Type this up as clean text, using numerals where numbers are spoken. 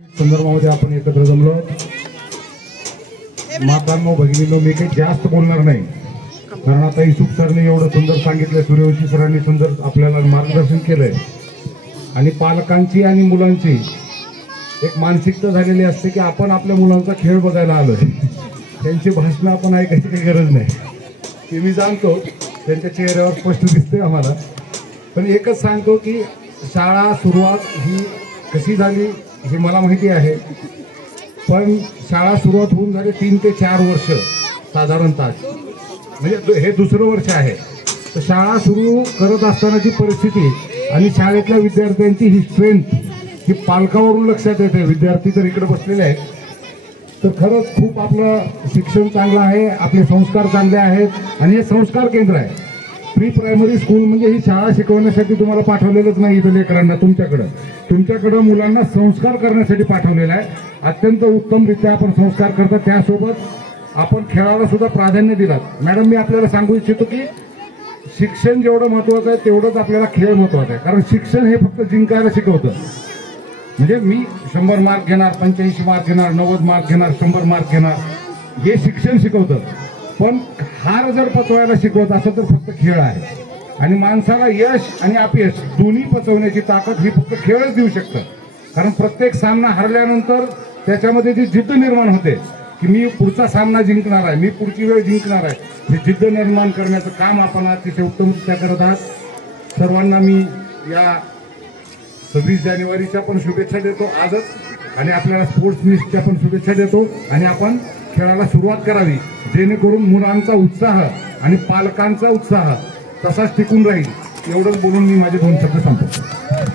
संदर्भामध्ये आपण एकत्र जमलो. मातांनो भगिनींनो, मी काही जास्त बोलणार नाही, कारण आता इसुक सरने एवढं सुंदर सांगितलं, सूर्यवंशी सरांनी सुंदर आपल्याला मार्गदर्शन केलंय. आणि पालकांची आणि मुलांची एक मानसिकता झालेली असते की आपण आपल्या मुलांचा खेळ बघायला आलोय, त्यांची भाषणं आपण ऐकायची काही गरज नाही. ते मी जाणतो, त्यांच्या चेहऱ्यावर स्पष्ट दिसते आम्हाला. पण एकच सांगतो की शाळा सुरुवात ही कशी झाली हे मला माहिती आहे, पण शाळा सुरुवात होऊन झाले 3 ते 4 वर्ष साधारणतः, म्हणजे हे दुसरं वर्ष आहे. तर शाळा सुरू करत असतानाची परिस्थिती आणि शाळेतल्या विद्यार्थ्यांची ही स्ट्रेंथ ही पालकावरून लक्षात येते. विद्यार्थी तर इकडे बसलेले आहेत, तर खरंच खूप आपलं शिक्षण चांगलं आहे, आपले संस्कार चांगले आहेत. आणि हे संस्कार केंद्र आहे. प्री प्रायमरी स्कूल म्हणजे ही शाळा शिकवण्यासाठी तुम्हाला पाठवलेलंच नाही इथं लेकरांना, तुमच्याकडं मुलांना संस्कार करण्यासाठी पाठवलेलं आहे. अत्यंत उत्तमरित्या आपण संस्कार करतात, त्यासोबत आपण खेळाला सुद्धा प्राधान्य दिलात. मॅडम, मी आपल्याला सांगू इच्छितो की शिक्षण जेवढं महत्वाचं आहे तेवढंच आपल्याला खेळ महत्वाचा आहे. कारण शिक्षण हे फक्त जिंकायला शिकवतं. म्हणजे मी 100 मार्क घेणार, 85 मार्क घेणार, 90 मार्क घेणार, 100 मार्क घेणार, हे शिक्षण शिकवतं. पण हार जर पचवायला शिकवत असं तर फक्त खेळ आहे. आणि माणसाला यश आणि अपयश दोन्ही पचवण्याची ताकद ही फक्त खेळच देऊ शकतं. कारण प्रत्येक सामना हरल्यानंतर त्याच्यामध्ये जी जिद्द निर्माण होते की मी पुढचा सामना जिंकणार आहे, मी पुढची वेळ जिंकणार आहे, ही जिद्द निर्माण करण्याचं काम आपण अतिशय उत्तमरित्या करत आहात. सर्वांना मी या 26 जानेवारीच्या पण शुभेच्छा देतो आजच, आणि आपल्याला स्पोर्ट्स मिसच्या पण शुभेच्छा देतो. आणि आपण खेळाला सुरुवात करावी, जेणेकरून मुलांचा उत्साह आणि पालकांचा उत्साह तसाच टिकून राहील. एवढंच बोलून मी माझे 2 शब्द संपवतो.